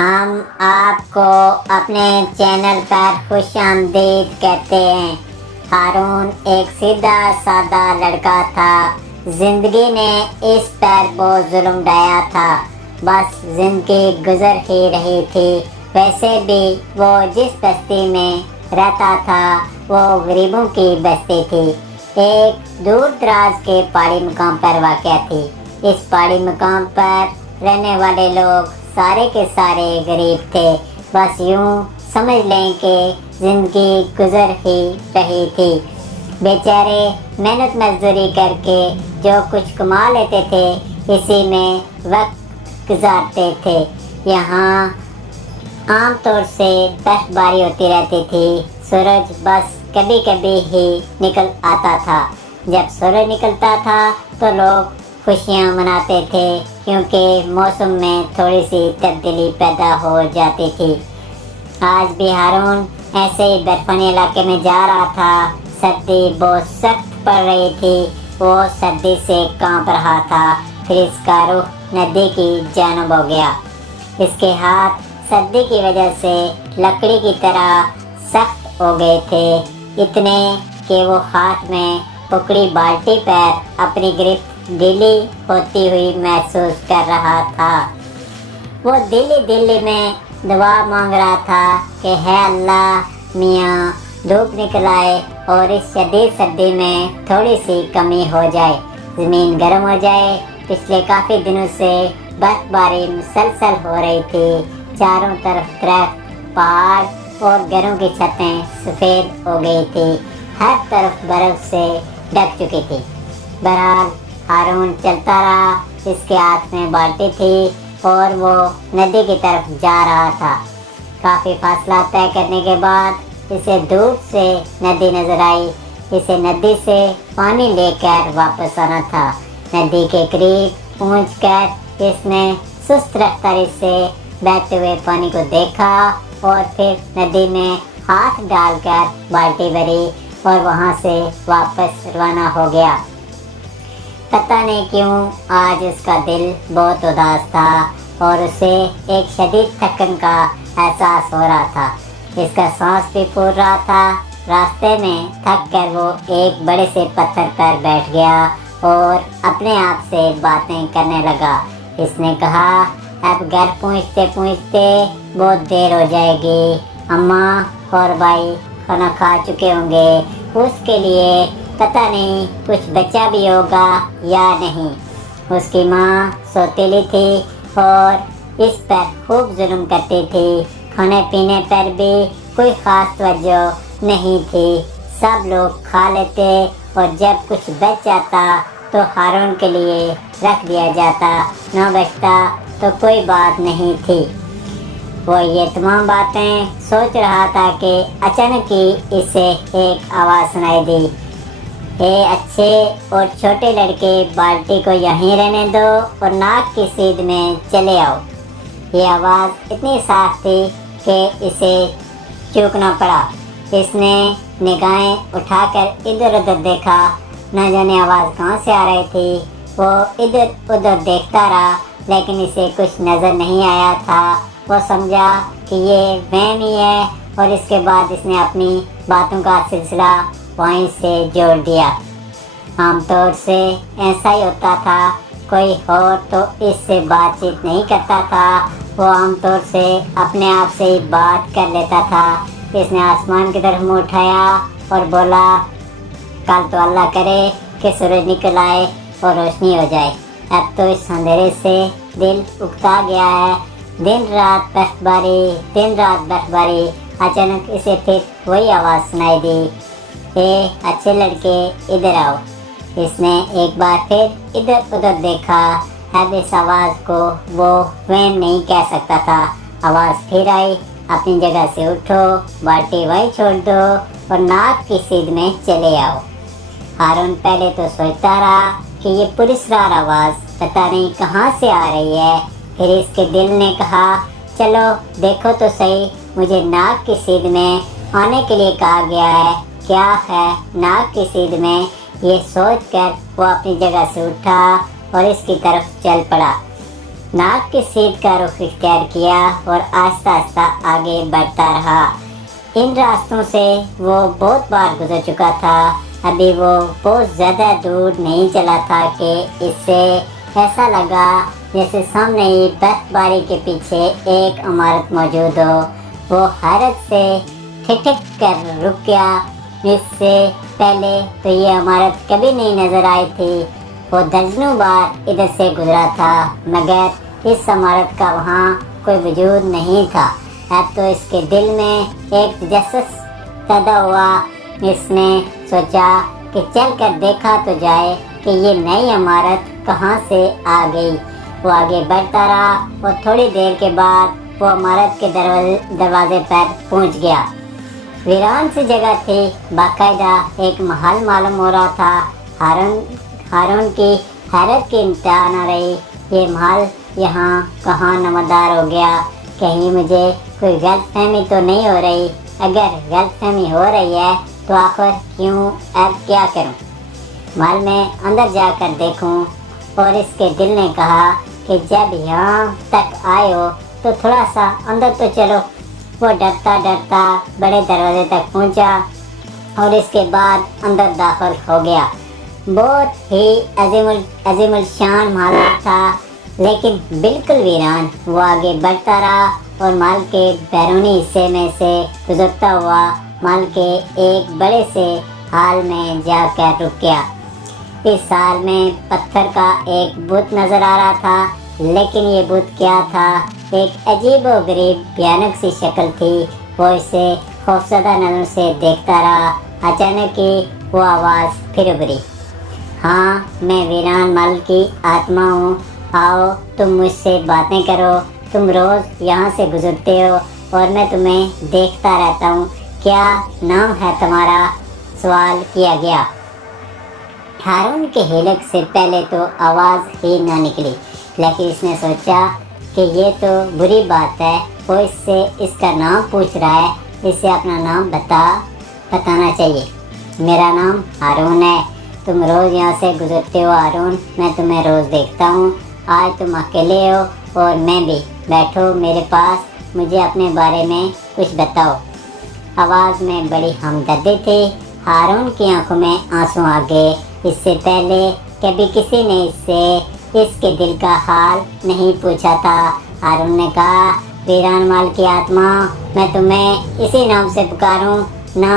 हम आपको अपने चैनल पर खुश आमदीद कहते हैं। हारून एक सीधा साधा लड़का था। जिंदगी ने इस पर बहुत जुल्म ढाया था। बस जिंदगी गुजर ही रही थी। वैसे भी वो जिस बस्ती में रहता था वो गरीबों की बस्ती थी। एक दूर दराज के पहाड़ी मुकाम पर वाक़या थी। इस पहाड़ी मुकाम पर रहने वाले लोग सारे के सारे गरीब थे। बस यूं समझ लें कि जिंदगी गुजर ही रही थी। बेचारे मेहनत मजदूरी करके जो कुछ कमा लेते थे इसी में वक्त गुजारते थे। यहाँ आम तौर से बर्फबारी होती रहती थी। सूरज बस कभी कभी ही निकल आता था। जब सूरज निकलता था तो लोग खुशियाँ मनाते थे क्योंकि मौसम में थोड़ी सी तब्दीली पैदा हो जाती थी। आज भी हारून ऐसे ही बर्फानी इलाके में जा रहा था। सर्दी बहुत सख्त पड़ रही थी। वो सर्दी से कांप रहा था। फिर इसका रुख नदी की जानिब हो गया। इसके हाथ सर्दी की वजह से लकड़ी की तरह सख्त हो गए थे, इतने कि वो हाथ में पकड़ी बाल्टी पर अपनी गिरफ्त ढीली होती हुई महसूस कर रहा था। वो दिल्ली में दुआ मांग रहा था कि है अल्लाह मियाँ धूप निकल आए और इस शदीद सर्दी में थोड़ी सी कमी हो जाए, ज़मीन गर्म हो जाए। पिछले काफ़ी दिनों से बर्फबारी मुसलसल हो रही थी। चारों तरफ दरख्त, पहाड़ और घरों की छतें सफ़ेद हो गई थी। हर तरफ बर्फ से ढक चुकी थी। बहरहाल हारून चलता रहा। इसके हाथ में बाल्टी थी और वो नदी की तरफ जा रहा था। काफ़ी फासला तय करने के बाद इसे दूर से नदी नजर आई। इसे नदी से पानी लेकर वापस आना था। नदी के करीब पहुंचकर इसने सुस्त रफ्तारी से बहते हुए पानी को देखा और फिर नदी में हाथ डालकर बाल्टी भरी और वहां से वापस रवाना हो गया। पता नहीं क्यों आज उसका दिल बहुत उदास था और उसे एक शदीद थकन का एहसास हो रहा था। इसका सांस भी फूल रहा था। रास्ते में थक कर वो एक बड़े से पत्थर पर बैठ गया और अपने आप से बातें करने लगा। इसने कहा, अब घर पहुँचते पहुँचते बहुत देर हो जाएगी। अम्मा और भाई खाना खा चुके होंगे। उसके लिए पता नहीं कुछ बचा भी होगा या नहीं। उसकी माँ सौतेली थी और इस पर खूब जुल्म करती थी। खाने पीने पर भी कोई ख़ास तवज्जो नहीं थी। सब लोग खा लेते और जब कुछ बच जाता तो हारून के लिए रख दिया जाता। न बचता तो कोई बात नहीं थी। वो ये तमाम बातें सोच रहा था कि अचानक ही इसे एक आवाज़ सुनाई दी, हे अच्छे और छोटे लड़के, बाल्टी को यहीं रहने दो और नाक की सीध में चले आओ। ये आवाज़ इतनी साफ थी कि इसे चूकना पड़ा। इसने निगाहें उठाकर इधर उधर देखा। न जाने आवाज़ कहाँ से आ रही थी। वो इधर उधर देखता रहा लेकिन इसे कुछ नज़र नहीं आया था। वो समझा कि ये वहम ही है और इसके बाद इसने अपनी बातों का सिलसिला वहीं से जोड़ दिया। आमतौर से ऐसा ही होता था। कोई और तो इससे बातचीत नहीं करता था। वो आमतौर से अपने आप से ही बात कर लेता था। इसने आसमान की तरफ मुँह उठाया और बोला, कल तो अल्लाह करे कि सूरज निकल आए और रोशनी हो जाए। अब तो इस अंधेरे से दिल उकता गया है। दिन रात बर्फबारी। अचानक इसे फिर वही आवाज़ सुनाई दी, हे अच्छे लड़के इधर आओ। इसने एक बार फिर इधर उधर देखा। अब इस आवाज़ को वो वहम नहीं कह सकता था। आवाज़ फिर आई, अपनी जगह से उठो, बाल्टी वहीं छोड़ दो और नाक की सीध में चले आओ। हारून पहले तो सोचता रहा कि ये पुरस्कार आवाज़ पता नहीं कहाँ से आ रही है। फिर इसके दिल ने कहा, चलो देखो तो सही, मुझे नाक की सीध में आने के लिए कहा गया है। क्या है नाक की सीध में? ये सोचकर वो अपनी जगह से उठा और इसकी तरफ चल पड़ा। नाक की सीध का रुख इख्तियार किया और आहिस्ता आहिस्ता आगे बढ़ता रहा। इन रास्तों से वो बहुत बार गुजर चुका था। अभी वो बहुत ज़्यादा दूर नहीं चला था कि इससे ऐसा लगा जैसे सामने ही बर्फबारी के पीछे एक इमारत मौजूद हो। वो हैरत से ठिठक कर रुक गया। इससे पहले तो ये इमारत कभी नहीं नज़र आई थी। वो दर्जनों बार इधर से गुजरा था, मगर इस इमारत का वहाँ कोई वजूद नहीं था। अब तो इसके दिल में एक तजस्सुस पैदा हुआ। इसने सोचा कि चल कर देखा तो जाए कि ये नई इमारत कहाँ से आ गई। वो आगे बढ़ता रहा और थोड़ी देर के बाद वो इमारत के दरवाजे पर पहुँच गया। वीरान सी जगह थी, बाकायदा एक महल मालूम हो रहा था। हारून की हैरत की इंतहा न रही। ये महल यहाँ कहाँ नमदार हो गया? कहीं मुझे कोई गलतफहमी तो नहीं हो रही? अगर गलतफहमी हो रही है तो आखिर क्यों? अब क्या करूं? महल में अंदर जाकर देखूं। और इसके दिल ने कहा कि जब यहाँ तक आए हो तो थोड़ा सा अंदर तो चलो। वो डरता डरता बड़े दरवाजे तक पहुँचा और इसके बाद अंदर दाखिल हो गया। बहुत ही अजीमुल शान महल था, लेकिन बिल्कुल वीरान। वो आगे बढ़ता रहा और महल के बैरूनी हिस्से में से गुजरता हुआ महल के एक बड़े से हाल में जाकर रुक गया। इस हाल में पत्थर का एक बुत नजर आ रहा था, लेकिन ये बुत क्या था? एक अजीब व गरीब भयानक सी शक्ल थी। वो इसे खौफजदा नजर से देखता रहा। अचानक ही वो आवाज़ फिर उभरी, हाँ, मैं वीरान महल की आत्मा हूँ। आओ तुम मुझसे बातें करो। तुम रोज़ यहाँ से गुजरते हो और मैं तुम्हें देखता रहता हूँ। क्या नाम है तुम्हारा? सवाल किया गया। हारून के हिलक से पहले तो आवाज़ ही ना निकली, लेकिन इसने सोचा कि ये तो बुरी बात है। वो इससे इसका नाम पूछ रहा है, इसे अपना नाम बताना चाहिए। मेरा नाम हारून है। तुम रोज़ यहाँ से गुजरते हो हारून, मैं तुम्हें रोज़ देखता हूँ। आज तुम अकेले हो और मैं भी। बैठो मेरे पास, मुझे अपने बारे में कुछ बताओ। आवाज़ में बड़ी हमदर्दी थी। हारून की आंखों में आंसू आ गए। इससे पहले कभी किसी ने इसके दिल का हाल नहीं पूछा था। हारून ने कहा, वीरान महल की आत्मा, मैं तुम्हें इसी नाम से पुकारूं ना?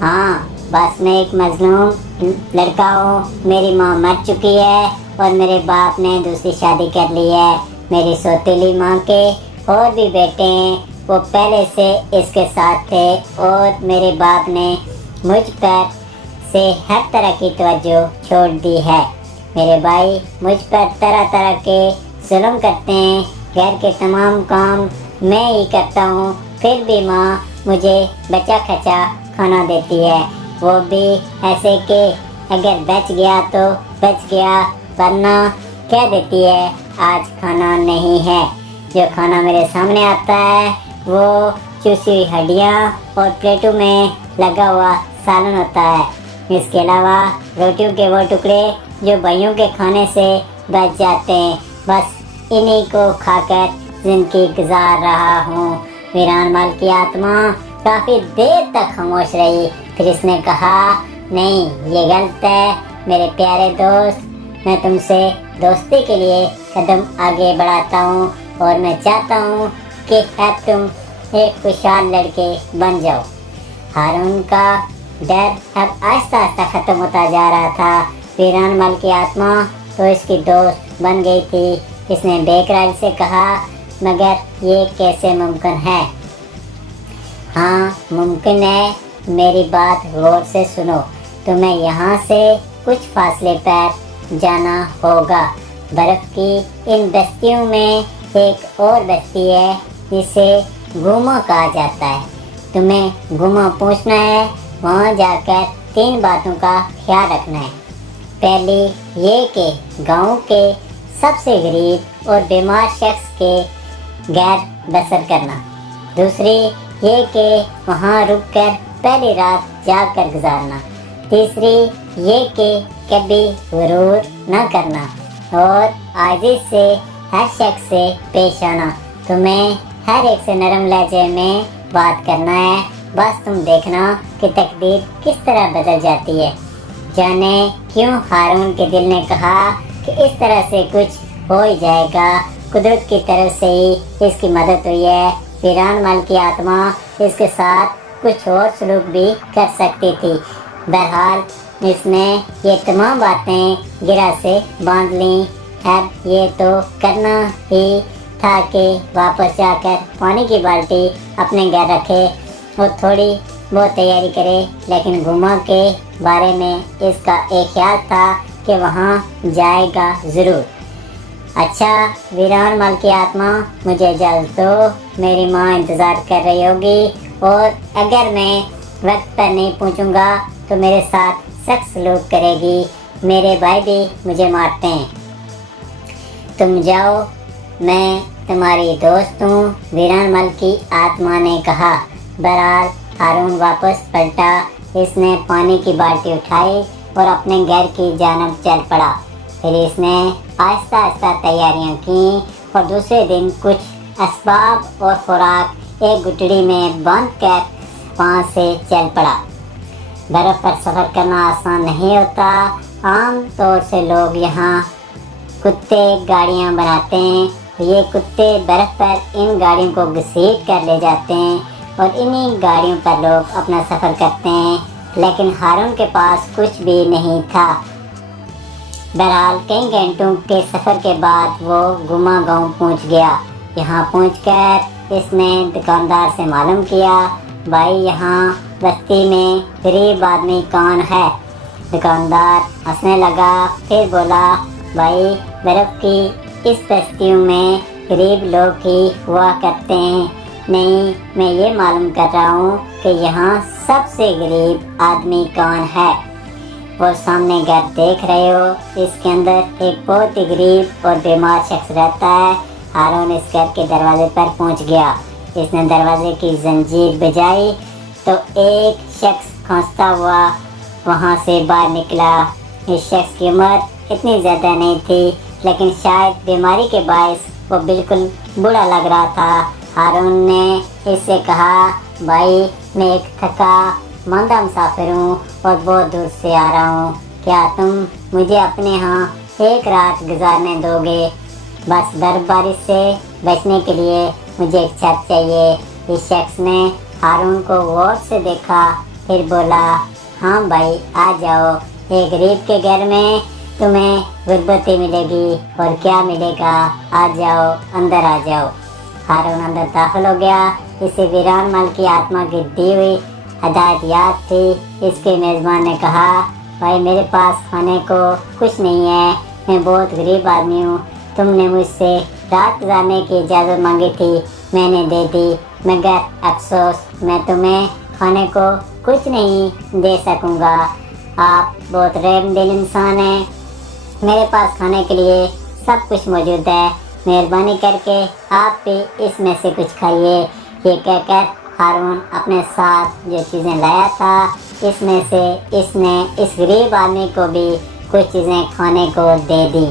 हाँ, बस मैं एक मजलूम लड़का हूँ। मेरी माँ मर चुकी है और मेरे बाप ने दूसरी शादी कर ली है। मेरी सौतेली माँ के और भी बेटे हैं, वो पहले से इसके साथ थे और मेरे बाप ने मुझ पर से हर तरह की तवज्जो छोड़ दी है। मेरे भाई मुझ पर तरह तरह के जुल्म करते हैं। घर के तमाम काम मैं ही करता हूँ, फिर भी माँ मुझे बचा खचा खाना देती है। वो भी ऐसे कि अगर बच गया तो बच गया, वरना कह देती है आज खाना नहीं है। जो खाना मेरे सामने आता है वो चूसी हुई हड्डियाँ और प्लेटों में लगा हुआ सालन होता है। इसके अलावा रोटियों के वो टुकड़े जो भाइयों के खाने से बच जाते हैं, बस इन्हीं को खाकर जिंदगी गुजार रहा हूँ। वीरान महल की आत्मा काफ़ी देर तक खामोश रही। फिर इसने कहा, नहीं, ये गलत है मेरे प्यारे दोस्त। मैं तुमसे दोस्ती के लिए कदम आगे बढ़ाता हूँ और मैं चाहता हूँ कि अब तुम एक खुशहाल लड़के बन जाओ। हारून का डर अब आहिस्ता आहिस्ता ख़त्म होता जा रहा था। वीरान महल की आत्मा तो इसकी दोस्त बन गई थी। इसने बेकरारी से कहा, मगर ये कैसे मुमकिन है? हाँ, मुमकिन है। मेरी बात गौर से सुनो। तुम्हें यहाँ से कुछ फासले पर जाना होगा। बर्फ़ की इन बस्तियों में एक और बस्ती है जिसे गुमा कहा जाता है। तुम्हें गुमा पहुँचना है। वहाँ जाकर 3 बातों का ख्याल रखना है। पहली ये कि गांव के सबसे गरीब और बीमार शख्स के घर बसर करना। दूसरी ये कि वहाँ रुककर पहली रात जाकर गुजारना। तीसरी ये कि कभी गुरूर न करना और आजिज़ से हर शख्स से पेश आना। तुम्हें हर एक से नरम लहजे में बात करना है। बस तुम देखना कि तकदीर किस तरह बदल जाती है। जाने क्यों हारून के दिल ने कहा कि इस तरह से कुछ हो ही जाएगा। कुदरत की तरफ से ही इसकी मदद हुई है। वीरान मल की आत्मा इसके साथ कुछ और सलूक भी कर सकती थी। बहरहाल इसने ये तमाम बातें गिरा से बांध लीं। अब ये तो करना ही था कि वापस जाकर पानी की बाल्टी अपने घर रखे और थोड़ी बहुत तैयारी करे। लेकिन गुमा के बारे में इसका एक ख्याल था कि वहाँ जाएगा ज़रूर। अच्छा वीरान मल की आत्मा, मुझे इजाज़त दो। मेरी माँ इंतज़ार कर रही होगी और अगर मैं वक्त पर नहीं पहुँचूँगा तो मेरे साथ सख्त सलूक करेगी। मेरे भाई भी मुझे मारते हैं। तुम जाओ, मैं तुम्हारी दोस्त हूँ, वीरान मल की आत्मा ने कहा। बहरहाल हारून वापस पलटा। इसने पानी की बाल्टी उठाई और अपने घर की जानब चल पड़ा। फिर इसने आहिस्ता आहिस्ता तैयारियां की और दूसरे दिन कुछ असबाब और खुराक एक गुटड़ी में बांध कर वहाँ से चल पड़ा। बर्फ़ पर सफ़र करना आसान नहीं होता। आम तौर से लोग यहाँ कुत्ते गाड़ियाँ बनाते हैं। ये कुत्ते बर्फ़ पर इन गाड़ियों को घसीट कर ले जाते हैं और इन्हीं गाड़ियों पर लोग अपना सफ़र करते हैं। लेकिन हारून के पास कुछ भी नहीं था। बहरहाल कई घंटों के सफ़र के बाद वो गुमा गांव पहुंच गया। यहाँ पहुंचकर इसने दुकानदार से मालूम किया, भाई यहाँ बस्ती में गरीब आदमी कौन है? दुकानदार हंसने लगा। फिर बोला, भाई बर्फ़ की इस बस्तियों में गरीब लोग ही हुआ करते हैं। नहीं, मैं ये मालूम कर रहा हूँ कि यहाँ सबसे गरीब आदमी कौन है। वो सामने घर देख रहे हो, इसके अंदर एक बहुत ही गरीब और बीमार शख्स रहता है। हारून इस घर के दरवाजे पर पहुँच गया। इसने दरवाजे की जंजीर बजाई तो एक शख्स खांसता हुआ वहाँ से बाहर निकला। इस शख्स की उम्र इतनी ज़्यादा नहीं थी, लेकिन शायद बीमारी के बायस वो बिल्कुल बूढ़ा लग रहा था। हारून ने इससे कहा, भाई मैं एक थका मंदा मुसाफिर हूँ और बहुत दूर से आ रहा हूँ। क्या तुम मुझे अपने यहाँ एक रात गुजारने दोगे? बस बर्फबारी से बचने के लिए मुझे एक छत चाहिए। इस शख्स ने हारून को गौर से देखा, फिर बोला, हाँ भाई आ जाओ। एक गरीब के घर में तुम्हें गुर्बती मिलेगी और क्या मिलेगा, आ जाओ अंदर आ जाओ। हारून अंदर दाखिल हो गया। इसे वीरान मल की आत्मा की दी हुई हदायत याद थी। इसके मेज़बान ने कहा, भाई मेरे पास खाने को कुछ नहीं है, मैं बहुत गरीब आदमी हूँ। तुमने मुझसे रात गुजारने की इजाज़त मांगी थी, मैंने दे दी, मगर अफसोस मैं तुम्हें खाने को कुछ नहीं दे सकूँगा। आप बहुत रहमदिल इंसान हैं, मेरे पास खाने के लिए सब कुछ मौजूद है, मेहरबानी करके आप भी इसमें से कुछ खाइए। ये कहकर हारून अपने साथ जो चीज़ें लाया था इसमें से इसने इस गरीब आदमी को भी कुछ चीज़ें खाने को दे दी।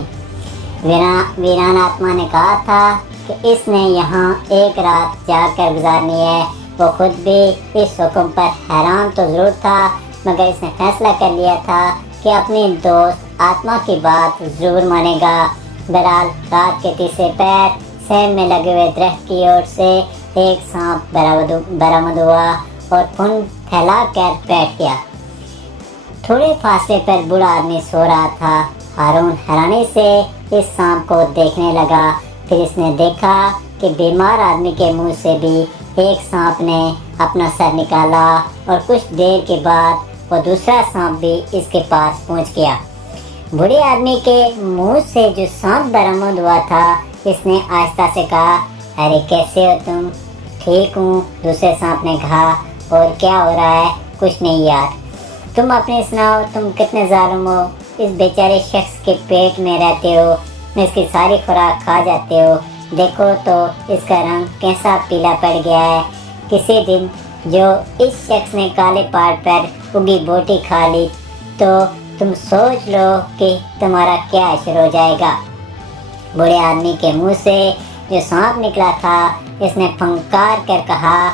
वीरान आत्मा ने कहा था कि इसने यहाँ एक रात जाकर गुजारनी है। वो खुद भी इस हुक्म पर हैरान तो ज़रूर था, मगर इसने फैसला कर लिया था कि अपनी दोस्त आत्मा की बात ज़रूर मानेगा। बहरहाल रात के तीसरे पैर सहन में लगे हुए दरख्त की ओर से एक सांप बरामद हुआ और फुन फैला कर बैठ गया। थोड़े फासले पर बूढ़ा आदमी सो रहा था। हारून हैरानी से इस सांप को देखने लगा। फिर इसने देखा कि बीमार आदमी के मुंह से भी एक सांप ने अपना सर निकाला और कुछ देर के बाद वो दूसरा सांप भी इसके पास पहुंच गया। बूढ़े आदमी के मुंह से जो सांप बरामद हुआ था, इसने आहिस्ता से कहा, अरे कैसे हो तुम? ठीक हूँ, दूसरे सांप ने कहा। और क्या हो रहा है? कुछ नहीं यार, तुम अपने सुनाओ, तुम कितने जालिम हो। इस बेचारे शख्स के पेट में रहते हो, इसकी सारी खुराक खा जाते हो। देखो तो इसका रंग कैसा पीला पड़ गया है। किसी दिन जो इस शख्स ने काले पहाड़ पर उगी बोटी खा ली तो तुम सोच लो कि तुम्हारा क्या असर हो जाएगा। बूढ़े आदमी के मुंह से जो सांप निकला था, इसने फंकार कर कहा,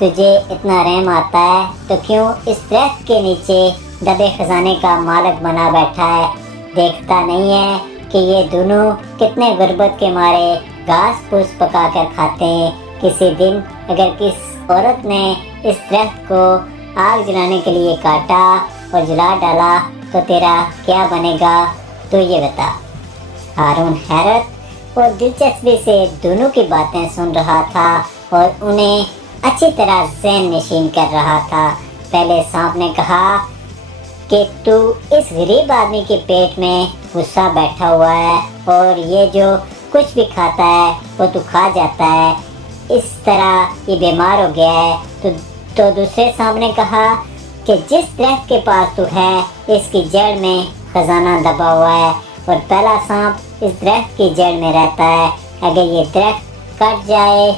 तुझे इतना रहम आता है तो क्यों इस दरख्त के नीचे दबे खजाने का मालिक बना बैठा है? देखता नहीं है कि ये दोनों कितने गुर्बत के मारे घास फूस पका कर खाते हैं। किसी दिन अगर किस औरत ने इस दरख्त को आग जलाने के लिए काटा और जला डाला तो तेरा क्या बनेगा, तो ये बता। हारून हैरत और दिलचस्पी से दोनों की बातें सुन रहा था और उन्हें अच्छी तरह ज़हन नशीन कर रहा था। पहले सांप ने कहा कि तू इस गरीब आदमी के पेट में गुस्सा बैठा हुआ है और ये जो कुछ भी खाता है वो तू खा जाता है, इस तरह ये बीमार हो गया है। तो दूसरे सांप ने कहा कि जिस दरख्त के पास तू है इसकी जड़ में खजाना दबा हुआ है और पहला सांप इस दरख्त की जड़ में रहता है। अगर ये दरख्त कट जाए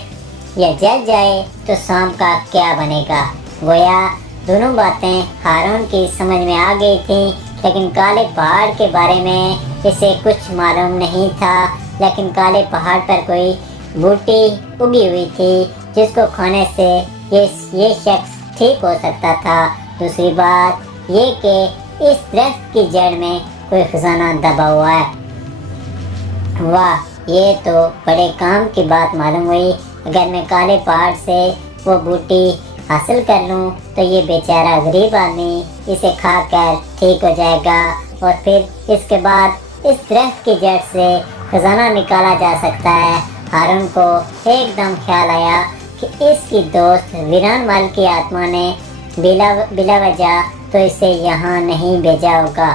या जल जाए तो सांप का क्या बनेगा? गोया दोनों बातें हारून की समझ में आ गई थी, लेकिन काले पहाड़ के बारे में इसे कुछ मालूम नहीं था। लेकिन काले पहाड़ पर कोई बूटी उगी हुई थी जिसको खाने से ये शख्स ठीक हो सकता था। दूसरी बात ये कि इस दरख्त की जड़ में कोई खजाना दबा हुआ है। वाह, ये तो बड़े काम की बात मालूम हुई। अगर मैं काले पहाड़ से वो बूटी हासिल कर लूँ तो ये बेचारा गरीब आदमी इसे खाकर ठीक हो जाएगा और फिर इसके बाद इस दरख्त की जड़ से खजाना निकाला जा सकता है। हारून को एकदम ख्याल आया कि इसकी दोस्त वीरान माल की आत्मा ने बिला वजह तो इसे यहाँ नहीं भेजा होगा।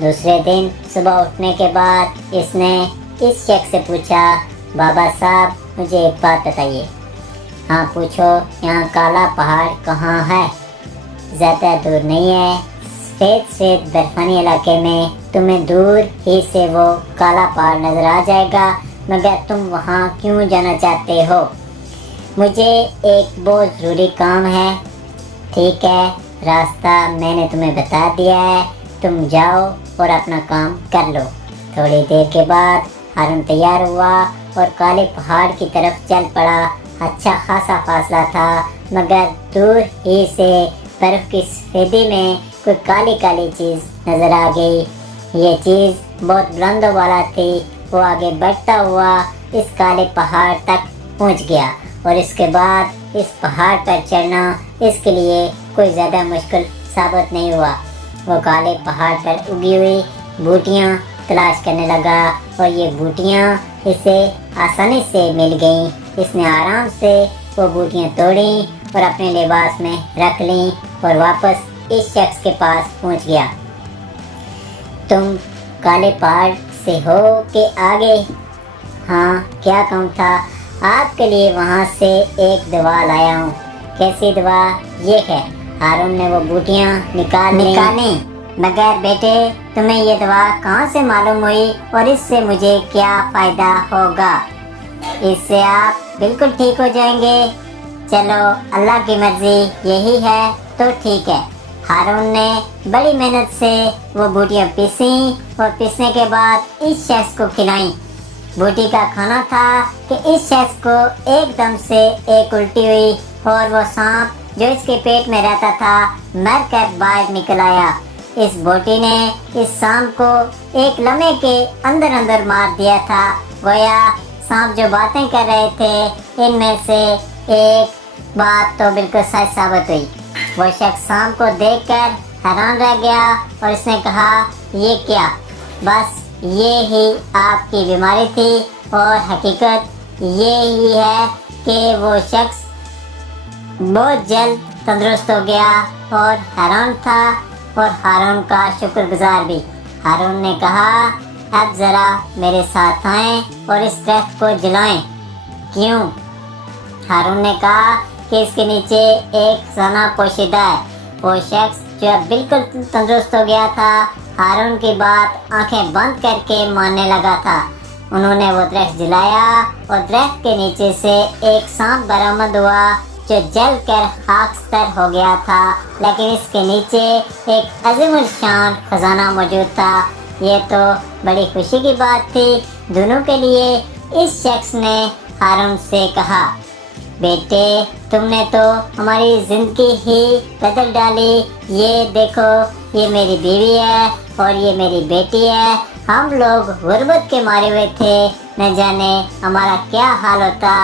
दूसरे दिन सुबह उठने के बाद इसने इस शख्स से पूछा, बाबा साहब मुझे एक बात बताइए। हाँ पूछो, यहाँ काला पहाड़ कहाँ है? ज़्यादा दूर नहीं है, सफ़ेद बर्फानी इलाके में तुम्हें दूर ही से वो काला पहाड़ नज़र आ जाएगा, मगर तुम वहाँ क्यों जाना चाहते हो? मुझे एक बहुत ज़रूरी काम है। ठीक है, रास्ता मैंने तुम्हें बता दिया है, तुम जाओ और अपना काम कर लो। थोड़ी देर के बाद हारून तैयार हुआ और काले पहाड़ की तरफ चल पड़ा। अच्छा खासा फासला था, मगर दूर ही से बर्फ की सफेदी में कोई काली काली चीज़ नज़र आ गई। ये चीज़ बहुत बुलंदों वाला थी। वो आगे बढ़ता हुआ इस काले पहाड़ तक पहुंच गया और इसके बाद इस पहाड़ पर चढ़ना इसके लिए कोई ज़्यादा मुश्किल साबित नहीं हुआ। वो काले पहाड़ पर उगी हुई बूटियाँ तलाश करने लगा और ये बूटियाँ इसे आसानी से मिल गईं। इसने आराम से वो बूटियाँ तोड़ी और अपने लिबास में रख लीं और वापस इस शख्स के पास पहुंच गया। तुम काले पहाड़ से हो के आगे? हाँ, क्या काम था? आपके लिए वहाँ से एक दवा लाया हूँ। कैसी दवा? ये है। हारून ने वो बूटियाँ निकाली। मगर बेटे, तुम्हें ये दवा कहाँ से मालूम हुई और इससे मुझे क्या फ़ायदा होगा? इससे आप बिल्कुल ठीक हो जाएंगे। चलो, अल्लाह की मर्जी यही है तो ठीक है। हारून ने बड़ी मेहनत से वो बूटियाँ पीसी और पीसने के बाद इस शख्स को खिलाई। बूटी का खाना था कि इस शख्स को एकदम से एक उल्टी हुई और वो सांप जो इसके पेट में रहता था मर कर बाहर निकल आया। इस बूटी ने इस सांप को एक लम्हे के अंदर मार दिया था। गोया सांप जो बातें कर रहे थे इनमें से एक बात तो बिल्कुल सच साबित हुई। वो शख्स सांप को देखकर हैरान रह गया और उसने कहा, ये क्या? बस ये ही आपकी बीमारी थी और हकीकत ये ही है कि वो शख्स बहुत जल्द तंदुरुस्त हो गया और हैरान था और हारून का शुक्रगुजार भी। हारून ने कहा, अब ज़रा मेरे साथ आएं और इस दरख्त को जलाएं। क्यों? हारून ने कहा कि इसके नीचे एक खजाना पोशीदा है। वो शख्स जो अब बिल्कुल तंदुरुस्त हो गया था हारून की बात आंखें बंद करके मानने लगा था। उन्होंने वो दरख्त जलाया और दरख्त के नीचे से एक सांप बरामद हुआ जो जल कर खाकस्तर हो गया था, लेकिन इसके नीचे एक अजीमुल शान खजाना मौजूद था। ये तो बड़ी खुशी की बात थी दोनों के लिए। इस शख्स ने हारून से कहा, बेटे तुमने तो हमारी जिंदगी ही बदल डाली। ये देखो, ये मेरी बीवी है और ये मेरी बेटी है। हम लोग गुर्बत के मारे हुए थे, न जाने हमारा क्या हाल होता।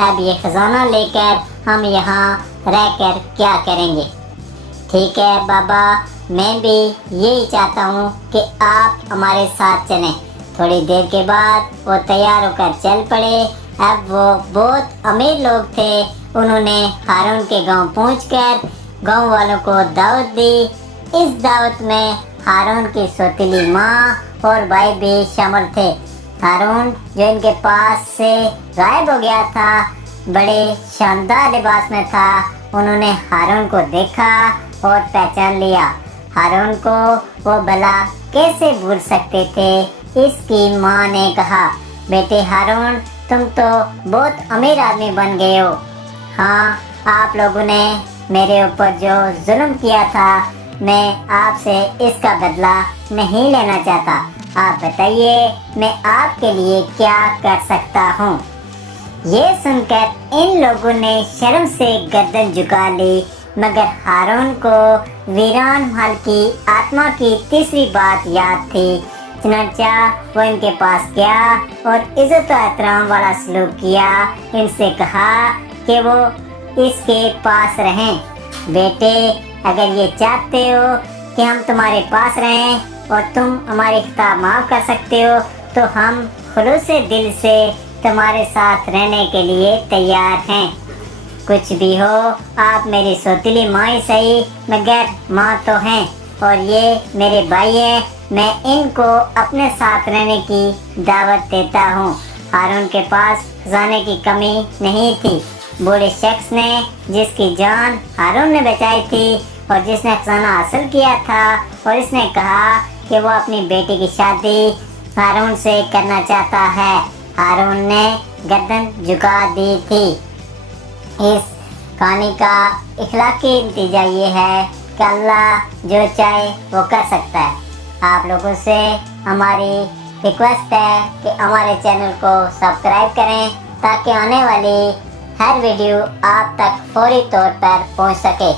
अब ये खजाना लेकर हम यहाँ रहकर क्या करेंगे। ठीक है बाबा, मैं भी यही चाहता हूँ कि आप हमारे साथ चलें। थोड़ी देर के बाद वो तैयार होकर चल पड़े। अब वो बहुत अमीर लोग थे। उन्होंने हारून के गांव पहुंचकर गांव वालों को दावत दी। इस दावत में हारून की सौतीली माँ और भाई भी शामिल थे। हारून जो इनके पास से गायब हो गया था, बड़े शानदार लिबास में था। उन्होंने हारून को देखा और पहचान लिया। हारून को वो भला कैसे भूल सकते थे। इसकी माँ ने कहा, बेटे हारून, तुम तो बहुत अमीर आदमी बन गए हो। हाँ, आप लोगों ने मेरे ऊपर जो जुल्म किया था, मैं आपसे इसका बदला नहीं लेना चाहता। आप बताइए मैं आपके लिए क्या कर सकता हूँ। ये सुनकर इन लोगों ने शर्म से गर्दन झुका ली, मगर हारून को वीरान महल की आत्मा की तीसरी बात याद थी। चुनांचा वो इनके पास गया और इज्जत एहतराम वाला सलूक किया। इनसे कहा कि वो इसके पास रहें। बेटे, अगर ये चाहते हो कि हम तुम्हारे पास रहें और तुम हमारी खता माफ कर सकते हो, तो हम खुलूस दिल से तुम्हारे साथ रहने के लिए तैयार हैं। कुछ भी हो, आप मेरी सौतीली माँ ही सही, मगर माँ तो हैं और ये मेरे भाई हैं। मैं इनको अपने साथ रहने की दावत देता हूँ। हारून के पास खजाने की कमी नहीं थी। बूढ़े शख्स ने, जिसकी जान हारून ने बचाई थी और जिसने खजाना हासिल किया था, और इसने कहा कि वो अपनी बेटी की शादी हारून से करना चाहता है। हारून ने गर्दन झुका दी थी। इस कहानी का इखलाकी नतीजा ये है कि अल्लाह जो चाहे वो कर सकता है। आप लोगों से हमारी रिक्वेस्ट है कि हमारे चैनल को सब्सक्राइब करें, ताकि आने वाली हर वीडियो आप तक फौरी तौर पर पहुंच सके।